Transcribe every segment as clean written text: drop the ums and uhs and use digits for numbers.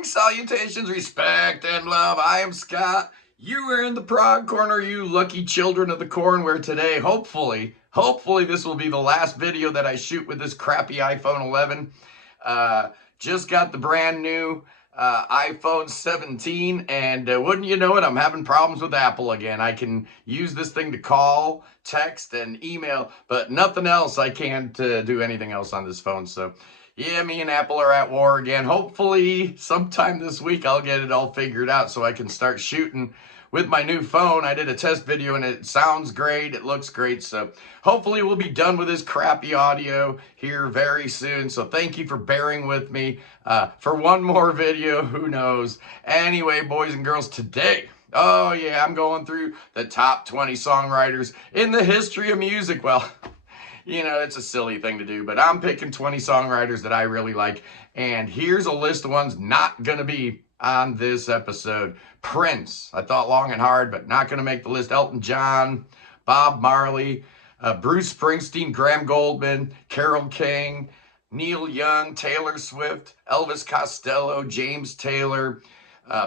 Greetings, salutations, respect, and love. I am Scott. You are in the prog corner, you lucky children of the corn, where today, hopefully, this will be the last video that I shoot with this crappy iPhone 11. Just got the brand new iPhone 17, and wouldn't you know it, I'm having problems with Apple again. I can use this thing to call, text, and email, but nothing else. I can't do anything else on this phone, so yeah, me and Apple are at war again. Hopefully, sometime this week, I'll get it all figured out so I can start shooting with my new phone. I did a test video and it sounds great. It looks great. So hopefully we'll be done with this crappy audio here very soon. So thank you for bearing with me for one more video. Who knows? Anyway, boys and girls, today, oh yeah, I'm going through the top 20 songwriters in the history of music. Well, you know, it's a silly thing to do, but I'm picking 20 songwriters that I really like. And here's a list of ones not going to be on this episode. Prince, I thought long and hard, but not going to make the list. Elton John, Bob Marley, Bruce Springsteen, Graham Goldman, Carole King, Neil Young, Taylor Swift, Elvis Costello, James Taylor,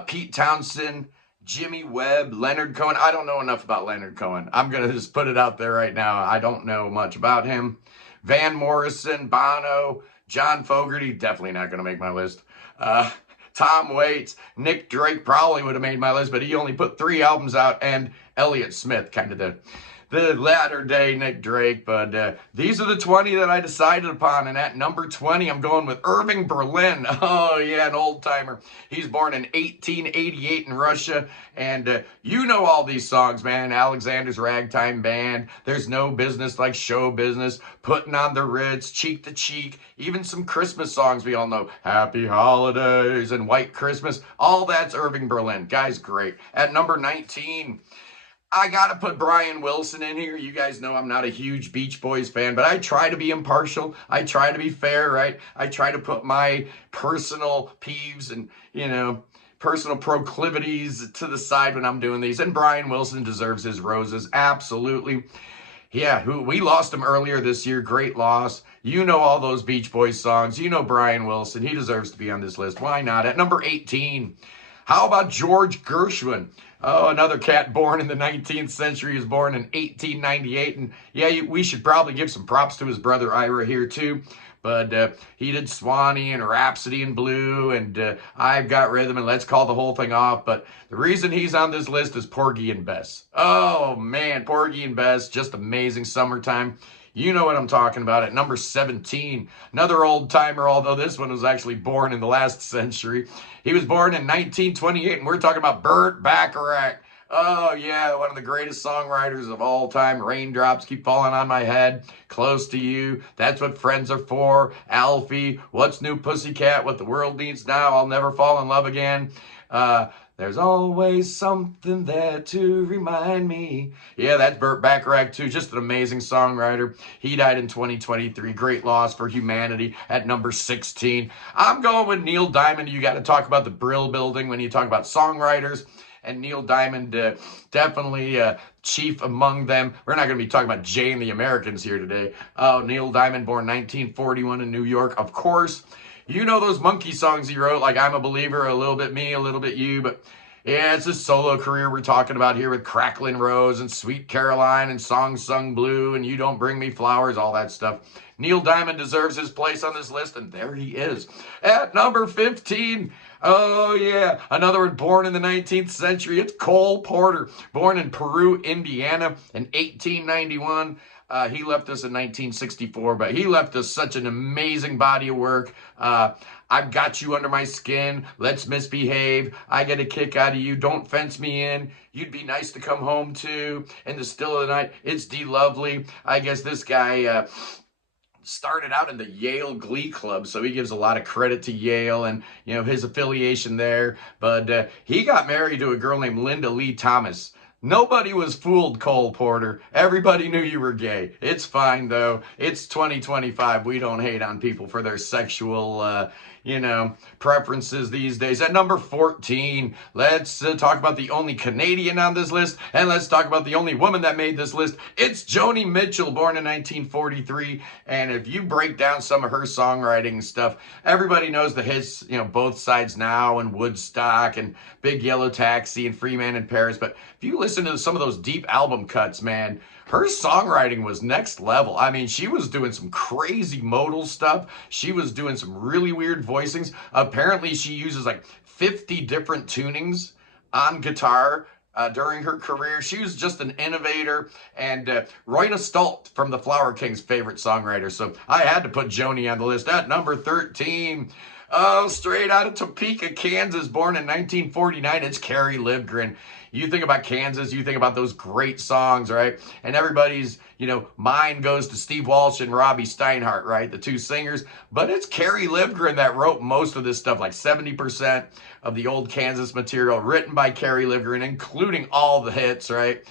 Pete Townsend, Jimmy Webb, Leonard Cohen. I don't know enough about Leonard Cohen. I'm going to just put it out there right now. I don't know much about him. Van Morrison, Bono, John Fogerty, definitely not going to make my list. Tom Waits, Nick Drake probably would have made my list, but he only put 3 albums out, and Elliott Smith, kind of the latter day Nick Drake. But these are the 20 that I decided upon, and at number 20 I'm going with Irving Berlin. Oh yeah, an old timer. He's born in 1888 in Russia, and you know all these songs, man. Alexander's Ragtime Band, There's No Business Like Show Business, Putting on the Ritz, Cheek to Cheek, even some Christmas songs we all know, Happy Holidays and White Christmas. All that's Irving Berlin. Guy's great. At number 19, I gotta put Brian Wilson in here. You guys know I'm not a huge Beach Boys fan, but I try to be impartial. I try to be fair, right? I try to put my personal peeves and, you know, personal proclivities to the side when I'm doing these. And Brian Wilson deserves his roses, absolutely. Yeah, we lost him earlier this year. Great loss. You know all those Beach Boys songs. You know Brian Wilson. He deserves to be on this list. Why not? At number 18, how about George Gershwin? Oh, another cat born in the 19th century. He was born in 1898. And yeah, we should probably give some props to his brother Ira here too. But he did Swanee and Rhapsody in Blue and I've Got Rhythm and Let's Call the Whole Thing Off. But the reason he's on this list is Porgy and Bess. Oh man, Porgy and Bess, just amazing. Summertime. You know what I'm talking about. At number 17, another old timer, although this one was actually born in the last century. He was born in 1928, and we're talking about Burt Bacharach. Oh, yeah, one of the greatest songwriters of all time. Raindrops Keep Falling on My Head, Close to You, That's What Friends Are For, Alfie, What's New Pussycat, What the World Needs Now, I'll Never Fall in Love Again. There's always something there to remind me. Yeah, that's Burt Bacharach too. Just an amazing songwriter. He died in 2023. Great loss for humanity. At number 16, I'm going with Neil Diamond. You got to talk about the Brill Building when you talk about songwriters. And Neil Diamond, definitely chief among them. We're not going to be talking about Jay and the Americans here today. Oh, Neil Diamond, born 1941 in New York, of course. You know those monkey songs he wrote, like I'm a Believer, A Little Bit Me, A Little Bit You. But yeah, it's his solo career we're talking about here with Cracklin' Rose and Sweet Caroline and Song Sung Blue and You Don't Bring Me Flowers, all that stuff. Neil Diamond deserves his place on this list, and there he is. At number 15, oh yeah, another one born in the 19th century. It's Cole Porter, born in Peru, Indiana in 1891. He left us in 1964, but he left us such an amazing body of work. I've Got You Under My Skin, Let's Misbehave, I Get a Kick Out of You, Don't Fence Me In, You'd Be Nice to Come Home To, In the Still of the Night, It's D Lovely. I guess this guy started out in the Yale Glee Club, so he gives a lot of credit to Yale and, you know, his affiliation there. But he got married to a girl named Linda Lee Thomas. Nobody was fooled, Cole Porter. Everybody knew you were gay. It's fine, though. It's 2025. We don't hate on people for their sexual, preferences these days. At number 14, let's talk about the only Canadian on this list, and let's talk about the only woman that made this list. It's Joni Mitchell, born in 1943, and if you break down some of her songwriting stuff, everybody knows the hits, Both Sides Now and Woodstock and Big Yellow Taxi and Free Man in Paris, but if you listen to some of those deep album cuts, man, her songwriting was next level. I mean, she was doing some crazy modal stuff. She was doing some really weird voicings. Apparently, she uses like 50 different tunings on guitar during her career. She was just an innovator, and Royna Stolt from the Flower Kings' favorite songwriter. So I had to put Joni on the list at number 13. Oh, straight out of Topeka, Kansas, born in 1949, it's Carrie Livgren. You think about Kansas, you think about those great songs, right? And everybody's, mind goes to Steve Walsh and Robbie Steinhardt, right? The two singers. But it's Carrie Livgren that wrote most of this stuff, like 70% of the old Kansas material written by Carrie Livgren, including all the hits, right?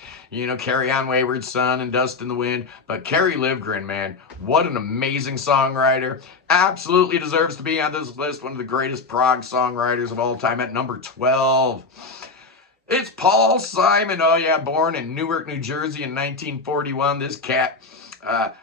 Carry On Wayward Son and Dust in the Wind. But Carrie Livgren, man, what an amazing songwriter. Absolutely deserves to be on this list. One of the greatest prog songwriters of all time at number 12. It's Paul Simon. Oh, yeah, born in Newark, New Jersey in 1941. This cat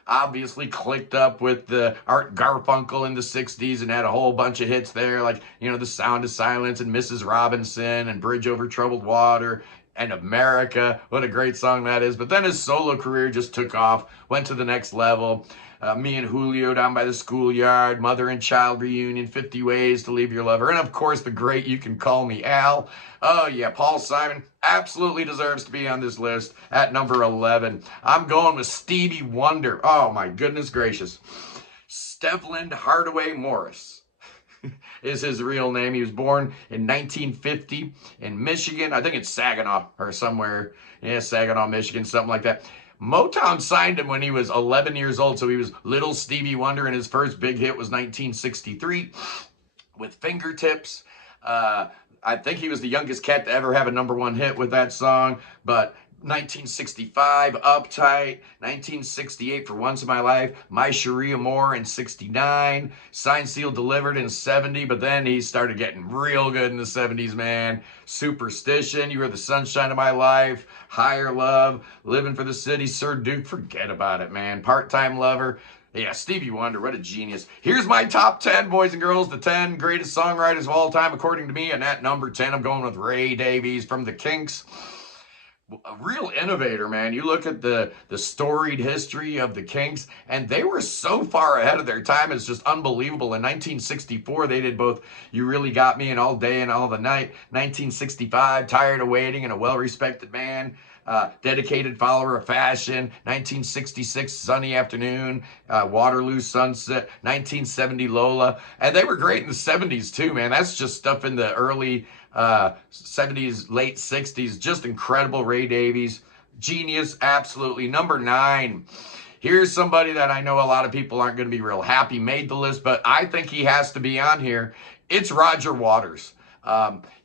obviously clicked up with Art Garfunkel in the 60s and had a whole bunch of hits there, like, The Sound of Silence and Mrs. Robinson and Bridge Over Troubled Water and America. What a great song that is. But then his solo career just took off, went to the next level. Me and Julio Down by the Schoolyard, Mother and Child Reunion, 50 Ways to Leave Your Lover, and of course the great You Can Call Me Al. Oh yeah, Paul Simon absolutely deserves to be on this list at number 11. I'm going with Stevie Wonder. Oh my goodness gracious. Stevland Hardaway Morris is his real name. He was born in 1950 in Michigan. I think it's Saginaw or somewhere. Yeah, Saginaw, Michigan, something like that. Motown signed him when he was 11 years old, so he was little Stevie Wonder, and his first big hit was 1963 with Fingertips. I think he was the youngest cat to ever have a #1 hit with that song, but 1965, Uptight, 1968, For Once in My Life, My Sharia Moore in 69, Signed, Sealed, Delivered in 70, but then he started getting real good in the 70s, man. Superstition, You Are the Sunshine of My Life, Higher Love, Living for the City, Sir Duke, forget about it, man. Part-Time Lover. Yeah, Stevie Wonder, what a genius. Here's my top 10, boys and girls, the 10 greatest songwriters of all time, according to me, and at number 10, I'm going with Ray Davies from the Kinks. A real innovator, man. You look at the storied history of the Kinks, and they were so far ahead of their time. It's just unbelievable. In 1964, they did both You Really Got Me and All Day and All the Night. 1965, Tired of Waiting and A Well-Respected Man. Dedicated Follower of Fashion. 1966, Sunny Afternoon. Waterloo Sunset. 1970, Lola. And they were great in the 70s too, man. That's just stuff in the early 70s, late 60s. Just incredible. Ray Davies. Genius, absolutely. Number 9. Here's somebody that I know a lot of people aren't going to be real happy made the list, but I think he has to be on here. It's Roger Waters.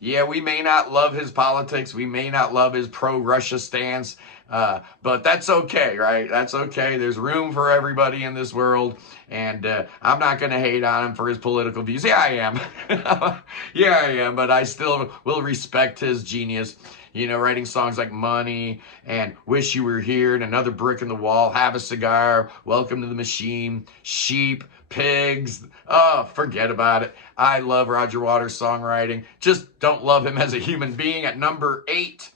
Yeah, we may not love his politics. We may not love his pro-Russia stance, but that's okay, right? That's okay. There's room for everybody in this world, and I'm not going to hate on him for his political views. Yeah, I am. Yeah, I am, but I still will respect his genius. Writing songs like Money and Wish You Were Here and Another Brick in the Wall, Have a Cigar, Welcome to the Machine, Sheep, Pigs. Oh, forget about it. I love Roger Waters' songwriting. Just don't love him as a human being. At number 8,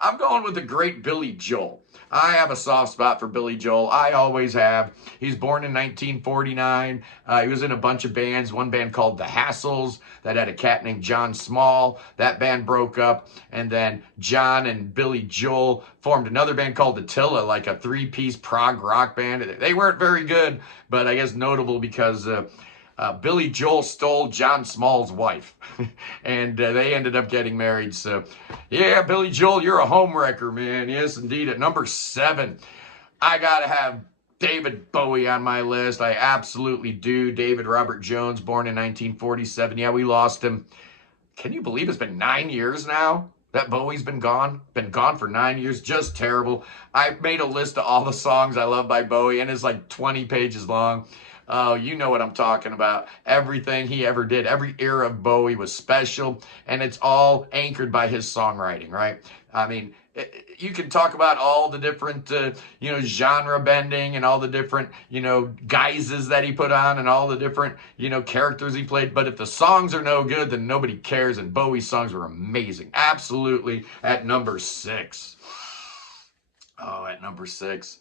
I'm going with the great Billy Joel. I have a soft spot for Billy Joel. I always have. He's born in 1949. He was in a bunch of bands. One band called The Hassles that had a cat named John Small. That band broke up. And then John and Billy Joel formed another band called Attila, like a 3-piece prog rock band. They weren't very good, but I guess notable because Billy Joel stole John Small's wife, and they ended up getting married. So, yeah, Billy Joel, you're a homewrecker, man. Yes, indeed. At number 7, I got to have David Bowie on my list. I absolutely do. David Robert Jones, born in 1947. Yeah, we lost him. Can you believe it's been 9 years now that Bowie's been gone? Been gone for 9 years. Just terrible. I made a list of all the songs I love by Bowie, and it's like 20 pages long. Oh, you know what I'm talking about. Everything he ever did, every era of Bowie was special, and it's all anchored by his songwriting, right? I mean, you can talk about all the different, genre bending and all the different, guises that he put on and all the different, characters he played. But if the songs are no good, then nobody cares. And Bowie's songs were amazing. Absolutely at number 6. Oh, at number 6.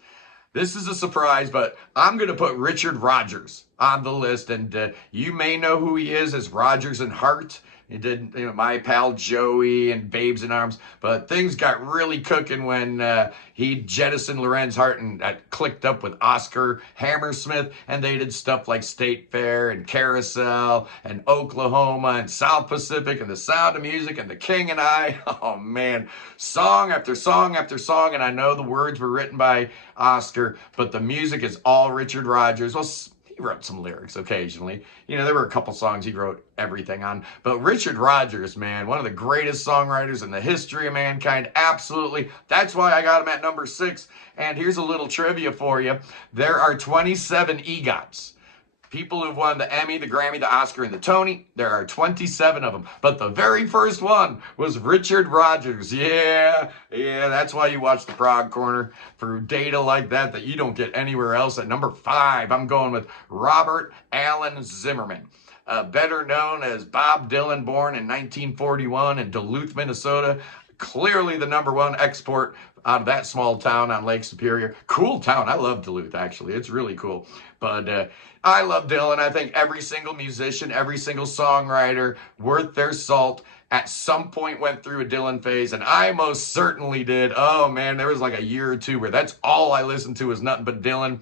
This is a surprise, but I'm going to put Richard Rodgers on the list. And you may know who he is as Rodgers and Hart. He did, My Pal Joey and Babes in Arms. But things got really cooking when he jettisoned Lorenz Hart and clicked up with Oscar Hammersmith. And they did stuff like State Fair and Carousel and Oklahoma and South Pacific and The Sound of Music and The King and I. Oh, man. Song after song after song. And I know the words were written by Oscar, but the music is all Richard Rodgers. Well, he wrote some lyrics occasionally. There were a couple songs he wrote everything on. But Richard Rodgers, man, one of the greatest songwriters in the history of mankind. Absolutely. That's why I got him at number 6. And here's a little trivia for you. There are 27 EGOTs. People who've won the Emmy, the Grammy, the Oscar, and the Tony. There are 27 of them. But the very first one was Richard Rodgers. Yeah, that's why you watch the Prog Corner, for data like that you don't get anywhere else. At number 5, I'm going with Robert Allen Zimmerman. Better known as Bob Dylan, born in 1941 in Duluth, Minnesota. Clearly the number 1 export out of that small town on Lake Superior. Cool town. I love Duluth, actually. It's really cool. But I love Dylan. I think every single musician, every single songwriter worth their salt at some point went through a Dylan phase, and I most certainly did. Oh, man, there was like a year or two where that's all I listened to was nothing but Dylan.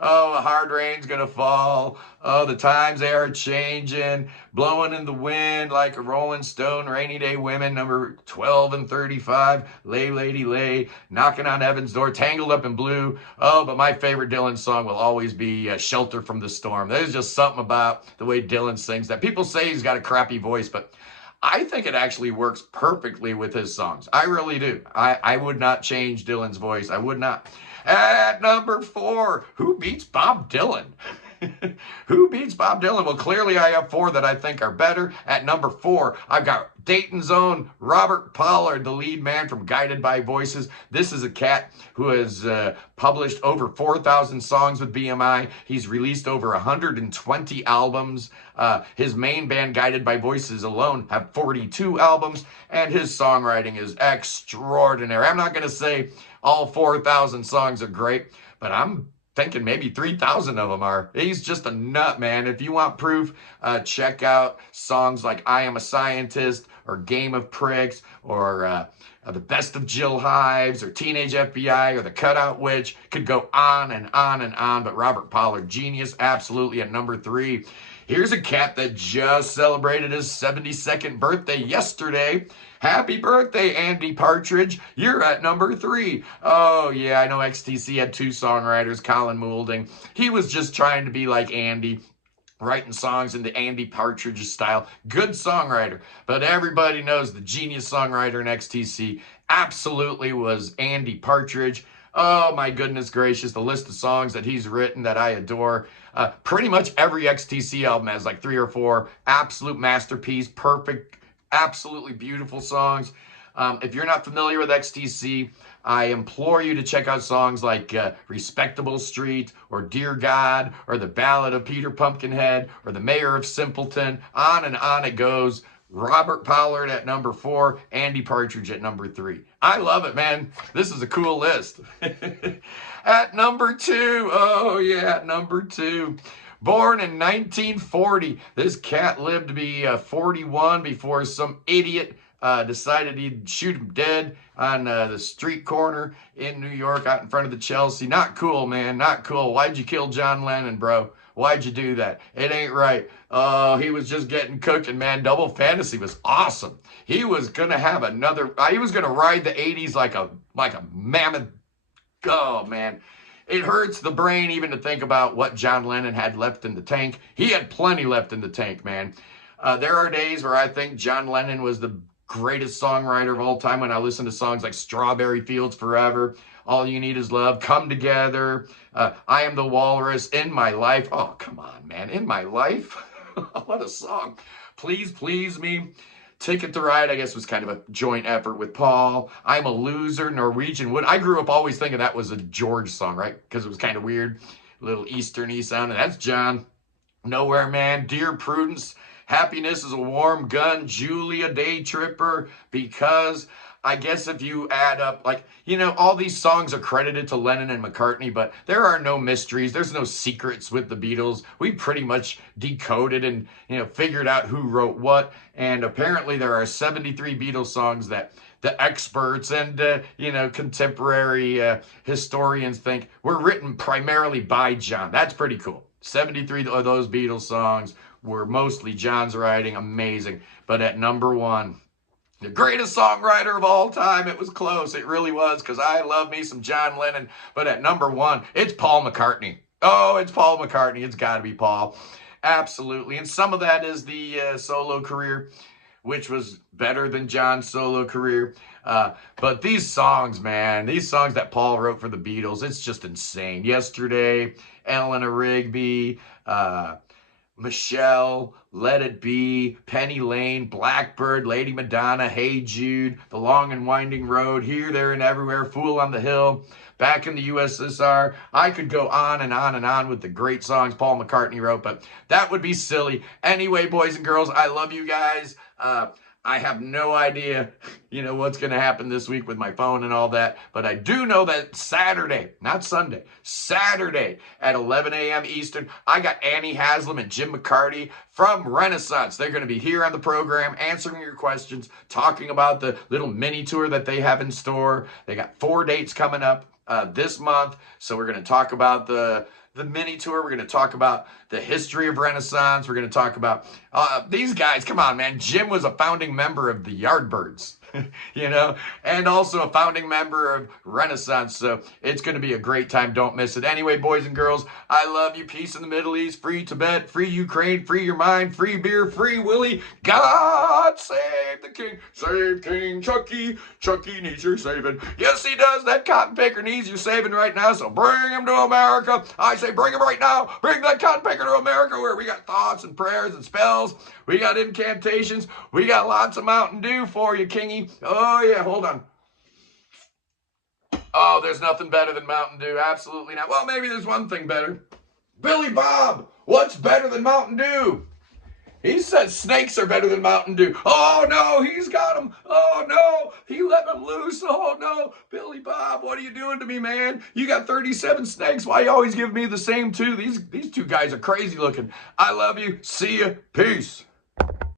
Oh, a hard rain's gonna fall. Oh, the times they are changing. Blowing in the wind like a rolling stone. Rainy day women, number 12 and 35. Lay, lady, lay. Knocking on heaven's door. Tangled up in blue. Oh, but my favorite Dylan song will always be Shelter from the Storm. There's just something about the way Dylan sings that. People say he's got a crappy voice, but I think it actually works perfectly with his songs. I really do. I would not change Dylan's voice. I would not. At number 4, who beats Bob Dylan? Who beats Bob Dylan? Well, clearly I have 4 that I think are better. At number 4, I've got Dayton's own Robert Pollard, the lead man from Guided by Voices. This is a cat who has published over 4,000 songs with BMI. He's released over 120 albums. His main band, Guided by Voices alone, have 42 albums, and his songwriting is extraordinary. I'm not going to say all 4,000 songs are great, but I'm thinking maybe 3,000 of them are. He's just a nut, man. If you want proof, check out songs like I Am a Scientist or Game of Pricks or The Best of Jill Hives or Teenage FBI or The Cutout Witch. Could go on and on and on, but Robert Pollard, genius, absolutely at number 3. Here's a cat that just celebrated his 72nd birthday yesterday. Happy birthday, Andy Partridge. You're at number 3. Oh, yeah, I know XTC had 2 songwriters, Colin Moulding. He was just trying to be like Andy, writing songs in the Andy Partridge style. Good songwriter. But everybody knows the genius songwriter in XTC absolutely was Andy Partridge. Oh, my goodness gracious, the list of songs that he's written that I adore. Pretty much every XTC album has like 3 or 4 absolute masterpiece, perfect, absolutely beautiful songs. If you're not familiar with XTC, I implore you to check out songs like Respectable Street or Dear God or The Ballad of Peter Pumpkinhead or The Mayor of Simpleton. On and on it goes. Robert Pollard at number 4, Andy Partridge at number 3. I love it, man. This is a cool list. At number 2, oh yeah, at number 2. Born in 1940. This cat lived to be 41 before some idiot decided he'd shoot him dead on the street corner in New York out in front of the Chelsea. Not cool, man. Not cool. Why'd you kill John Lennon, bro? Why'd you do that? It ain't right. Oh, he was just getting cooking, man. Double Fantasy was awesome. He was going to have another, he was going to ride the 80s like a mammoth. Oh, man. It hurts the brain even to think about what John Lennon had left in the tank. He had plenty left in the tank, man. There are days where I think John Lennon was the greatest songwriter of all time when I listen to songs like Strawberry Fields Forever, All You Need Is Love, Come Together, I Am the Walrus, In My Life. Oh, come on, man. In My Life? What a song. Please Please Me. Ticket to Ride, I guess, was kind of a joint effort with Paul. I'm a Loser, Norwegian Wood. I grew up always thinking that was a George song, right? Because it was kind of weird, a little Eastern-y sound, and that's John. Nowhere Man, Dear Prudence, Happiness is a Warm Gun, Julia, Day Tripper, Because. I guess if you add up, like, all these songs are credited to Lennon and McCartney, but there are no mysteries. There's no secrets with the Beatles. We pretty much decoded and, figured out who wrote what. And apparently there are 73 Beatles songs that the experts and, contemporary historians think were written primarily by John. That's pretty cool. 73 of those Beatles songs were mostly John's writing. Amazing. But at number one, the greatest songwriter of all time. It was close. It really was, because I love me some John Lennon. But at number one, it's Paul McCartney. Oh, it's Paul McCartney. It's got to be Paul. Absolutely. And some of that is the solo career, which was better than John's solo career. But these songs, man, these songs that Paul wrote for the Beatles, it's just insane. Yesterday, Eleanor Rigby, Michelle, Let It Be, Penny Lane, Blackbird, Lady Madonna, Hey Jude, The Long and Winding Road, Here, There, and Everywhere, Fool on the Hill, Back in the USSR. I could go on and on and on with the great songs Paul McCartney wrote, but that would be silly. Anyway, boys and girls, I love you guys. I have no idea, what's going to happen this week with my phone and all that. But I do know that Saturday, not Sunday, Saturday at 11 a.m. Eastern, I got Annie Haslam and Jim McCarty from Renaissance. They're going to be here on the program answering your questions, talking about the little mini tour that they have in store. They got 4 dates coming up this month. So we're going to talk about the mini tour. We're going to talk about the history of Renaissance. We're going to talk about these guys. Come on, man. Jim was a founding member of the Yardbirds, and also a founding member of Renaissance. So it's going to be a great time. Don't miss it. Anyway, boys and girls, I love you. Peace in the Middle East. Free Tibet. Free Ukraine. Free your mind. Free beer. Free Willie. God save the king. Save King Chucky. Chucky needs your saving. Yes, he does. That cotton picker needs your saving right now. So bring him to America. I say bring him right now. Bring that cotton picker to America, where we got thoughts and prayers and spells. We got incantations. We got lots of Mountain Dew for you, Kingy. Oh, yeah, hold on. Oh, there's nothing better than Mountain Dew. Absolutely not. Well, maybe there's one thing better. Billy Bob, what's better than Mountain Dew? He says snakes are better than Mountain Dew. Oh, no, he's got them. Oh, no, he let them loose. Oh, no, Billy Bob, what are you doing to me, man? You got 37 snakes. Why you always give me the same two? These two guys are crazy looking. I love you. See ya. Peace.